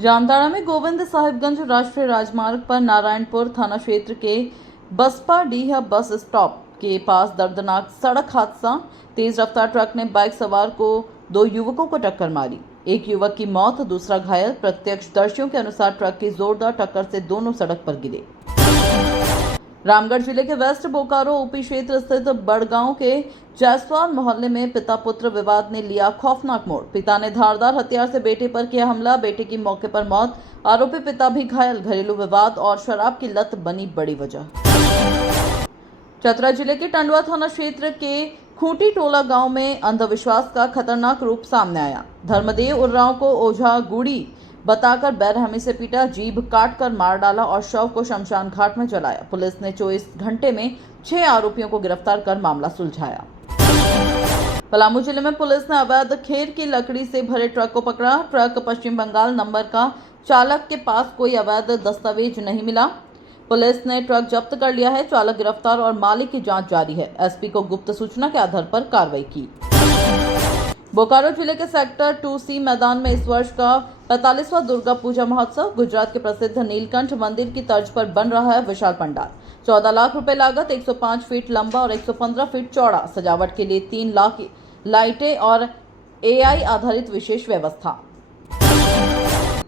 जामताड़ा में गोविंद साहिबगंज राष्ट्रीय राजमार्ग पर नारायणपुर थाना क्षेत्र के बसपाडीह बस स्टॉप के पास दर्दनाक सड़क हादसा। तेज रफ्तार ट्रक ने बाइक सवार को दो युवकों को टक्कर मारी। एक युवक की मौत, दूसरा घायल। प्रत्यक्षदर्शियों के अनुसार ट्रक की जोरदार टक्कर से दोनों सड़क पर गिरे। रामगढ़ जिले के वेस्ट बोकारो ओपी क्षेत्र स्थित बड़गांव के जायसवाल मोहल्ले में पिता पुत्र विवाद ने लिया खौफनाक मोड़। पिता ने धारदार हथियार से बेटे पर किया हमला, बेटे की मौके पर मौत, आरोपी पिता भी घायल। घरेलू विवाद और शराब की लत बनी बड़ी वजह। चतरा जिले के टंडवा थाना क्षेत्र के खूंटी टोला गांव में अंधविश्वास का खतरनाक रूप सामने आया। धर्मदेव उर्राव को ओझा गुड़ी बताकर बेरहमी से पीटा, जीभ काटकर मार डाला और शव को शमशान घाट में जलाया। पुलिस ने 24 घंटे में 6 आरोपियों को गिरफ्तार कर मामला सुलझाया। पलामू जिले में पुलिस ने अवैध खेर की लकड़ी से भरे ट्रक को पकड़ा। ट्रक पश्चिम बंगाल नंबर का, चालक के पास कोई अवैध दस्तावेज नहीं मिला। पुलिस ने ट्रक जब्त कर लिया है। चालक गिरफ्तार और मालिक की जांच जारी है। एसपी को गुप्त सूचना के आधार पर कार्रवाई की। बोकारो जिले के सेक्टर 2C मैदान में इस वर्ष का 45वां दुर्गा पूजा महोत्सव। गुजरात के प्रसिद्ध नीलकंठ मंदिर की तर्ज पर बन रहा है विशाल पंडाल। 14 लाख रुपए लागत, 105 फीट लंबा और 115 फीट चौड़ा। सजावट के लिए 3 लाख लाइटें और AI आधारित विशेष व्यवस्था।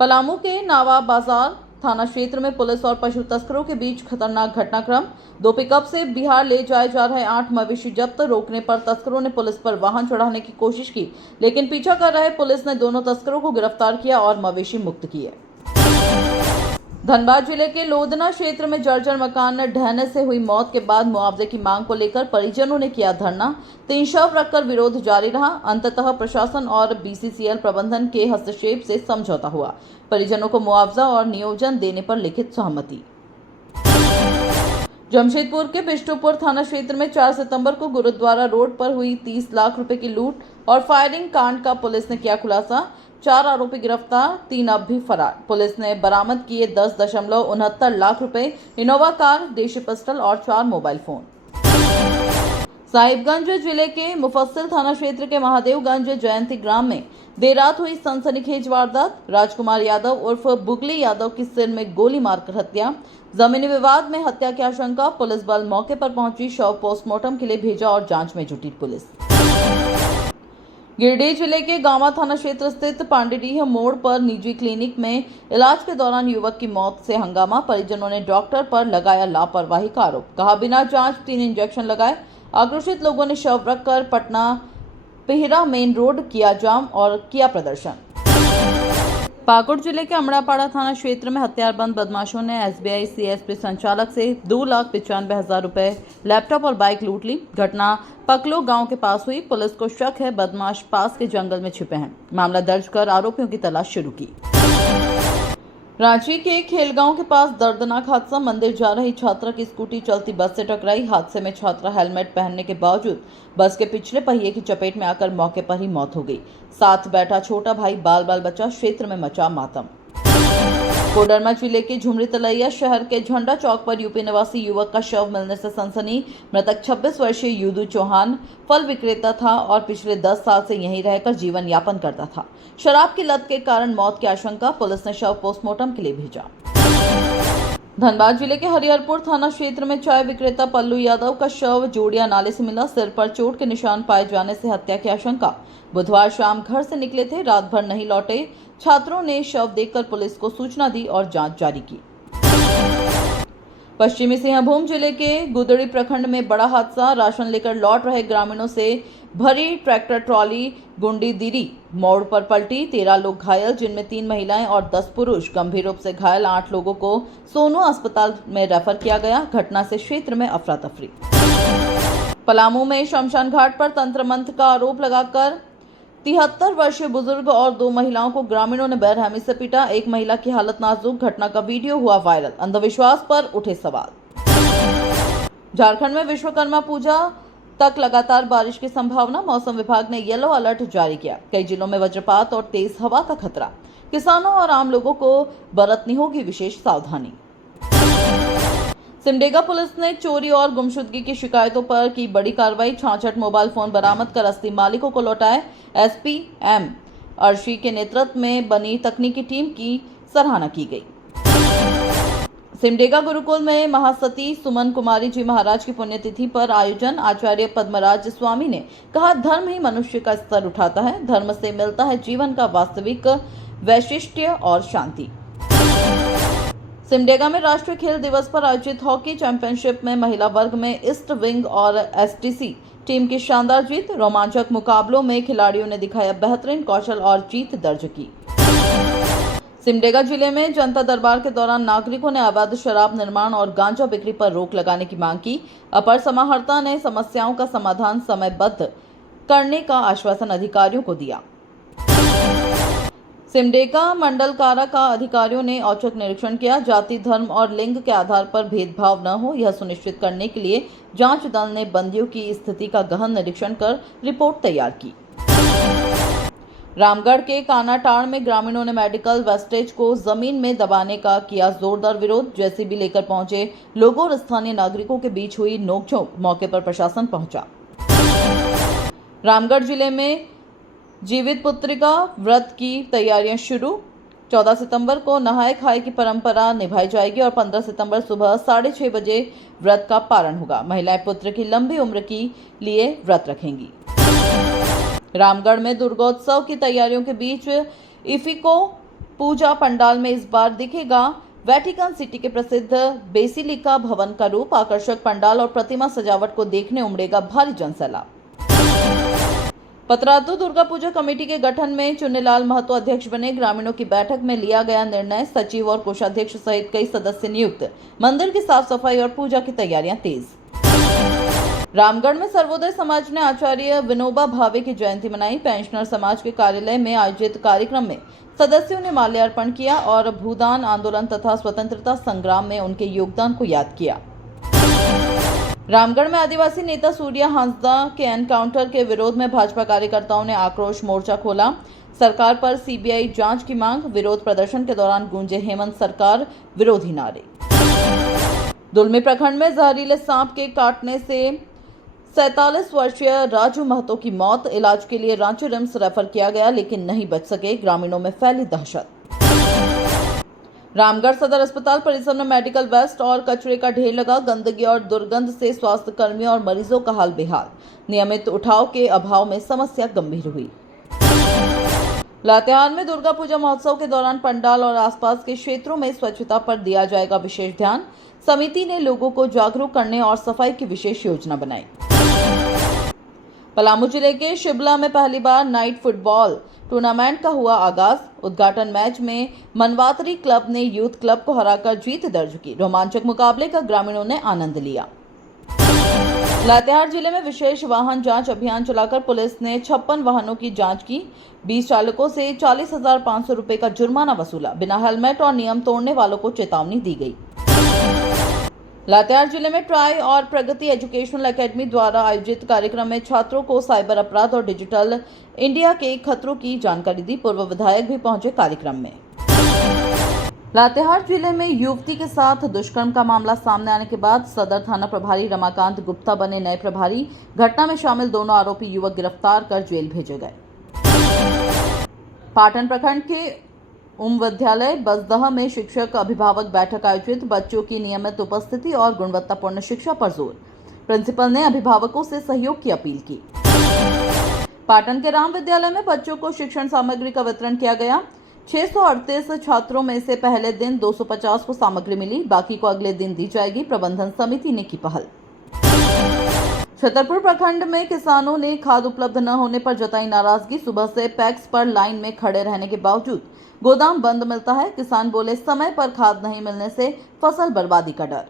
पलामू के नावा बाजार थाना क्षेत्र में पुलिस और पशु तस्करों के बीच खतरनाक घटनाक्रम। 2 पिकअप से बिहार ले जाए जा रहे 8 मवेशी जब्त। रोकने पर तस्करों ने पुलिस पर वाहन चढ़ाने की कोशिश की, लेकिन पीछा कर रहे पुलिस ने दोनों तस्करों को गिरफ्तार किया और मवेशी मुक्त किए। धनबाद जिले के लोधना क्षेत्र में जर्जर मकान ढहने से हुई मौत के बाद मुआवजे की मांग को लेकर परिजनों ने किया धरना। 3 शव रखकर विरोध जारी रहा। अंततः प्रशासन और BCCL प्रबंधन के हस्तक्षेप से समझौता हुआ। परिजनों को मुआवजा और नियोजन देने पर लिखित सहमति। जमशेदपुर के बिष्टुपुर थाना क्षेत्र में 4 सितंबर को गुरुद्वारा रोड पर हुई 30 लाख रुपए की लूट और फायरिंग कांड का पुलिस ने किया खुलासा। 4 आरोपी गिरफ्तार, 3 अब भी फरार। पुलिस ने बरामद किए 10.69 लाख रुपए, इनोवा कार, देशी पिस्टल और 4 मोबाइल फोन। साहिबगंज जिले के मुफस्सिल थाना क्षेत्र के महादेवगंज जयंती ग्राम में देर रात हुई सनसनीखेज वारदात। राजकुमार यादव उर्फ बुगली यादव की सिर में गोली मारकर हत्या। जमीनी विवाद में हत्या की आशंका। पुलिस बल मौके पर पहुंची, शव पोस्टमार्टम के लिए भेजा और जांच में जुटी पुलिस। गिरिडीह जिले के गांवा थाना क्षेत्र स्थित पांडेडीह मोड़ पर निजी क्लिनिक में इलाज के दौरान युवक की मौत से हंगामा। परिजनों ने डॉक्टर पर लगाया लापरवाही का आरोप। कहा बिना जांच 3 इंजेक्शन लगाए। आक्रोशित लोगों ने शव रखकर पटना पिहरा मेन रोड किया जाम और किया प्रदर्शन। पाकुड़ जिले के अमड़ापाड़ा थाना क्षेत्र में हथियारबंद बदमाशों ने SBI CSP संचालक से 2,95,000 रुपए, लैपटॉप और बाइक लूट ली। घटना पकलो गांव के पास हुई। पुलिस को शक है बदमाश पास के जंगल में छिपे हैं। मामला दर्ज कर आरोपियों की तलाश शुरू की। रांची के खेलगांव के पास दर्दनाक हादसा। मंदिर जा रही छात्रा की स्कूटी चलती बस से टकराई। हादसे में छात्रा हेलमेट पहनने के बावजूद बस के पिछले पहिए की चपेट में आकर मौके पर ही मौत हो गई। साथ बैठा छोटा भाई बाल बाल बचा। क्षेत्र में मचा मातम। कोडरमा जिले के झुमरी तलैया शहर के झंडा चौक पर यूपी निवासी युवक का शव मिलने से सनसनी। मृतक 26 वर्षीय युदू चौहान फल विक्रेता था और पिछले 10 साल से यहीं रहकर जीवन यापन करता था। शराब की लत के कारण मौत की आशंका। पुलिस ने शव पोस्टमार्टम के लिए भेजा। धनबाद जिले के हरिहरपुर थाना क्षेत्र में चाय विक्रेता पल्लू यादव का शव जोड़िया नाले से मिला। सिर पर चोट के निशान पाए जाने से हत्या की आशंका। बुधवार शाम घर से निकले थे, रात भर नहीं लौटे। छात्रों ने शव देखकर पुलिस को सूचना दी और जांच जारी की। पश्चिमी सिंहभूम जिले के गुदड़ी प्रखंड में बड़ा हादसा। राशन लेकर लौट रहे ग्रामीणों से भरी ट्रैक्टर ट्रॉली गुंडीदिरी मोड़ पर पलटी। 13 लोग घायल, जिनमें 3 महिलाएं और 10 पुरुष। गंभीर रूप से घायल 8 लोगों को सोनू अस्पताल में रेफर किया गया। घटना से क्षेत्र में अफरा तफरी। पलामू में शमशान घाट पर तंत्र मंत्र का आरोप लगाकर 73 वर्षीय बुजुर्ग और 2 महिलाओं को ग्रामीणों ने बेरहमी से पीटा। एक महिला की हालत नाजुक। घटना का वीडियो हुआ वायरल। अंधविश्वास पर उठे सवाल। झारखंड में विश्वकर्मा पूजा तक लगातार बारिश की संभावना। मौसम विभाग ने येलो अलर्ट जारी किया। कई जिलों में वज्रपात और तेज हवा का खतरा। किसानों और आम लोगों को बरतनी होगी विशेष सावधानी। सिमडेगा पुलिस ने चोरी और गुमशुदगी की शिकायतों पर की बड़ी कार्रवाई। 66 मोबाइल फोन बरामद कर 80 मालिकों को लौटाए। SP M अर्शी के नेतृत्व में बनी तकनीकी टीम की सराहना की गई। सिमडेगा गुरुकुल में महासती सुमन कुमारी जी महाराज की पुण्यतिथि पर आयोजन। आचार्य पद्मराज स्वामी ने कहा, धर्म ही मनुष्य का स्तर उठाता है। धर्म से मिलता है जीवन का वास्तविक वैशिष्ट्य और शांति। सिमडेगा में राष्ट्रीय खेल दिवस पर आयोजित हॉकी चैंपियनशिप में महिला वर्ग में ईस्ट विंग और एसटीसी टीम की शानदार जीत। रोमांचक मुकाबलों में खिलाड़ियों ने दिखाया बेहतरीन कौशल और जीत दर्ज की। सिमडेगा जिले में जनता दरबार के दौरान नागरिकों ने अवैध शराब निर्माण और गांजा बिक्री पर रोक लगाने की मांग की। अपर समाहर्ता ने समस्याओं का समाधान समयबद्ध करने का आश्वासन अधिकारियों को दिया। सिमडेगा मंडल कारा का अधिकारियों ने औचक निरीक्षण किया। जाति, धर्म और लिंग के आधार पर भेदभाव न हो, यह सुनिश्चित करने के लिए जांच दल ने बंदियों की स्थिति का गहन निरीक्षण कर रिपोर्ट तैयार की। रामगढ़ के कानाटाड़ में ग्रामीणों ने मेडिकल वेस्टेज को जमीन में दबाने का किया जोरदार विरोध। जेसीबी लेकर पहुंचे लोगों और स्थानीय नागरिकों के बीच हुई नोकझोंक। मौके पर प्रशासन पहुंचा। रामगढ़ जिले में जीवित पुत्रिका व्रत की तैयारियां शुरू। 14 सितंबर को नहाय खाए की परंपरा निभाई जाएगी और 15 सितंबर सुबह 6:30 बजे व्रत का पारण होगा। महिलाएं पुत्र की लंबी उम्र के लिए व्रत रखेंगी। रामगढ़ में दुर्गोत्सव की तैयारियों के बीच इफिको पूजा पंडाल में इस बार दिखेगा वेटिकन सिटी के प्रसिद्ध बेसिलिका भवन का रूप। आकर्षक पंडाल और प्रतिमा सजावट को देखने उमड़ेगा भारी जनसैलाब। पतरातू दुर्गा पूजा कमेटी के गठन में चुन्नीलाल महतो अध्यक्ष बने। ग्रामीणों की बैठक में लिया गया निर्णय। सचिव और कोषाध्यक्ष सहित कई सदस्य नियुक्त। मंदिर की साफ सफाई और पूजा की तैयारियां तेज। रामगढ़ में सर्वोदय समाज ने आचार्य विनोबा भावे की जयंती मनाई। पेंशनर समाज के कार्यालय में आयोजित कार्यक्रम में सदस्यों ने माल्यार्पण किया और भूदान आंदोलन तथा स्वतंत्रता संग्राम में उनके योगदान को याद किया। रामगढ़ में आदिवासी नेता सूर्या हांसदा के एनकाउंटर के विरोध में भाजपा कार्यकर्ताओं ने आक्रोश मोर्चा खोला। सरकार पर सीबीआई जांच की मांग। विरोध प्रदर्शन के दौरान गूंजे हेमंत सरकार विरोधी नारे। दुलमी प्रखंड में जहरीले सांप के काटने से 47 वर्षीय राजू महतो की मौत। इलाज के लिए रांची रिम्स रेफर किया गया लेकिन नहीं बच सके। ग्रामीणों में फैली दहशत। रामगढ़ सदर अस्पताल परिसर में मेडिकल वेस्ट और कचरे का ढेर लगा। गंदगी और दुर्गंध से स्वास्थ्य कर्मियों और मरीजों का हाल बेहाल। नियमित उठाव के अभाव में समस्या गंभीर हुई। लातेहार में दुर्गा पूजा महोत्सव के दौरान पंडाल और आसपास के क्षेत्रों में स्वच्छता पर दिया जाएगा विशेष ध्यान। समिति ने लोगों को जागरूक करने और सफाई की विशेष योजना बनाई। पलामू जिले के शिबला में पहली बार नाइट फुटबॉल टूर्नामेंट का हुआ आगाज। उद्घाटन मैच में मनवातरी क्लब ने यूथ क्लब को हराकर जीत दर्ज की। रोमांचक मुकाबले का ग्रामीणों ने आनंद लिया। लातेहार जिले में विशेष वाहन जांच अभियान चलाकर पुलिस ने 56 वाहनों की जांच की। 20 चालकों से 40,500 रुपए का जुर्माना वसूला। बिना हेलमेट और नियम तोड़ने वालों को चेतावनी दी गई। लातेहार जिले में ट्राई और प्रगति एजुकेशनल एकेडमी द्वारा आयोजित कार्यक्रम में छात्रों को साइबर अपराध और डिजिटल इंडिया के खतरों की जानकारी दी। पूर्व विधायक भी पहुंचे कार्यक्रम में। लातेहार जिले में युवती के साथ दुष्कर्म का मामला सामने आने के बाद सदर थाना प्रभारी रमाकांत गुप्ता बने नए प्रभारी। घटना में शामिल दोनों आरोपी युवक गिरफ्तार कर जेल भेजे गए। पाटन प्रखंड के उम विद्यालय बसदह में शिक्षक अभिभावक बैठक आयोजित। बच्चों की नियमित उपस्थिति और गुणवत्तापूर्ण शिक्षा पर जोर। प्रिंसिपल ने अभिभावकों से सहयोग की अपील की। पाटन के राम विद्यालय में बच्चों को शिक्षण सामग्री का वितरण किया गया। 638 छात्रों में से पहले दिन 250 को सामग्री मिली, बाकी को अगले दिन दी जाएगी। प्रबंधन समिति ने की पहल। छतरपुर प्रखंड में किसानों ने खाद उपलब्ध न होने पर जताई नाराजगी। सुबह से पैक्स पर लाइन में खड़े रहने के बावजूद गोदाम बंद मिलता है। किसान बोले समय पर खाद नहीं मिलने से फसल बर्बादी का डर।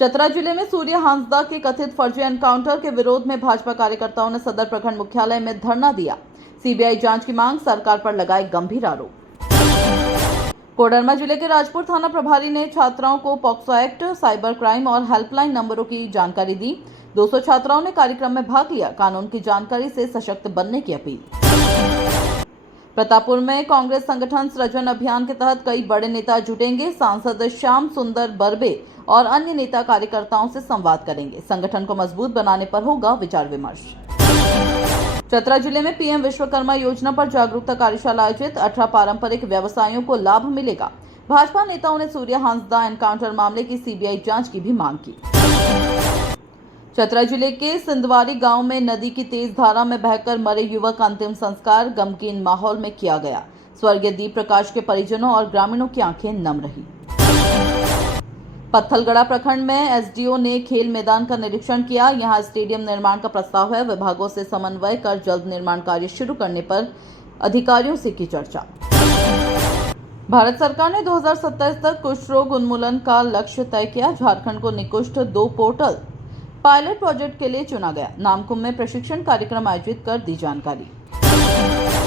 चतरा जिले में सूर्या हांसदा के कथित फर्जी एनकाउंटर के विरोध में भाजपा कार्यकर्ताओं ने सदर प्रखंड मुख्यालय में धरना दिया। सीबीआई जांच की मांग। सरकार पर लगाए गंभीर आरोप। कोडरमा जिले के राजपुर थाना प्रभारी ने छात्राओं को पॉक्सो एक्ट, साइबर क्राइम और हेल्पलाइन नंबरों की जानकारी दी। 200 छात्राओं ने कार्यक्रम में भाग लिया। कानून की जानकारी से सशक्त बनने की अपील। प्रतापपुर में कांग्रेस संगठन सृजन अभियान के तहत कई बड़े नेता जुटेंगे। सांसद श्याम सुंदर बर्बे और अन्य नेता कार्यकर्ताओं से संवाद करेंगे। संगठन को मजबूत बनाने पर होगा विचार विमर्श। चतरा जिले में पीएम विश्वकर्मा योजना पर जागरूकता कार्यशाला आयोजित। 18 पारंपरिक व्यवसायों को लाभ मिलेगा। भाजपा नेताओं ने सूर्य हांसदा एनकाउंटर मामले की सीबीआई जांच की भी मांग की। चतरा जिले के सिंधवारी गांव में नदी की तेज धारा में बहकर मरे युवक का अंतिम संस्कार गमगीन माहौल में किया गया। स्वर्गीय दीप प्रकाश के परिजनों और ग्रामीणों की आंखें नम रही। पत्थलगड़ा प्रखंड में एसडीओ ने खेल मैदान का निरीक्षण किया। यहां स्टेडियम निर्माण का प्रस्ताव है। विभागों से समन्वय कर जल्द निर्माण कार्य शुरू करने पर अधिकारियों से की चर्चा। भारत सरकार ने 2027 तक कुष्ठ रोग उन्मूलन का लक्ष्य तय किया। झारखंड को निकुष्ठ 2 पोर्टल पायलट प्रोजेक्ट के लिए चुना गया। नामकुम में प्रशिक्षण कार्यक्रम आयोजित कर दी जानकारी।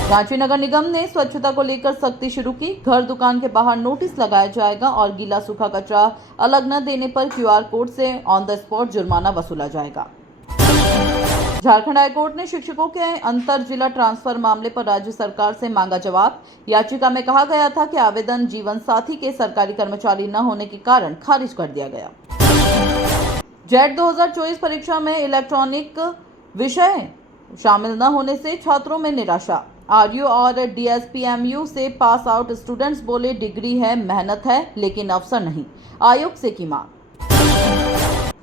रांची नगर निगम ने स्वच्छता को लेकर सख्ती शुरू की। घर दुकान के बाहर नोटिस लगाया जाएगा और गीला सूखा कचरा अलग न देने पर क्यूआर कोड से ऑन द स्पॉट जुर्माना वसूला जाएगा। झारखंड हाईकोर्ट ने शिक्षकों के अंतर जिला ट्रांसफर मामले पर राज्य सरकार से मांगा जवाब। याचिका में कहा गया था कि आवेदन जीवन साथी के सरकारी कर्मचारी न होने के कारण खारिज कर दिया गया। जेट 2024 परीक्षा में इलेक्ट्रॉनिक विषय शामिल न होने से छात्रों में निराशा। आरयू और डीएसपीएमयू से पास आउट स्टूडेंट्स बोले डिग्री है, मेहनत है, लेकिन अवसर नहीं। आयोग से की मांग।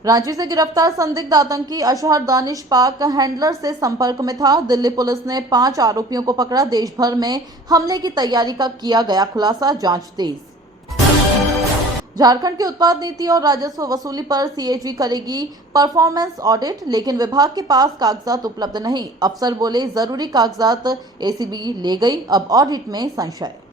रांची से गिरफ्तार संदिग्ध आतंकी अशहर दानिश पाक हैंडलर से संपर्क में था। दिल्ली पुलिस ने 5 आरोपियों को पकड़ा। देश भर में हमले की तैयारी का किया गया खुलासा। जांच तेज। झारखंड की उत्पाद नीति और राजस्व वसूली पर सीएजी करेगी परफॉर्मेंस ऑडिट, लेकिन विभाग के पास कागजात उपलब्ध नहीं। अफसर बोले जरूरी कागजात एसीबी ले गई, अब ऑडिट में संशय।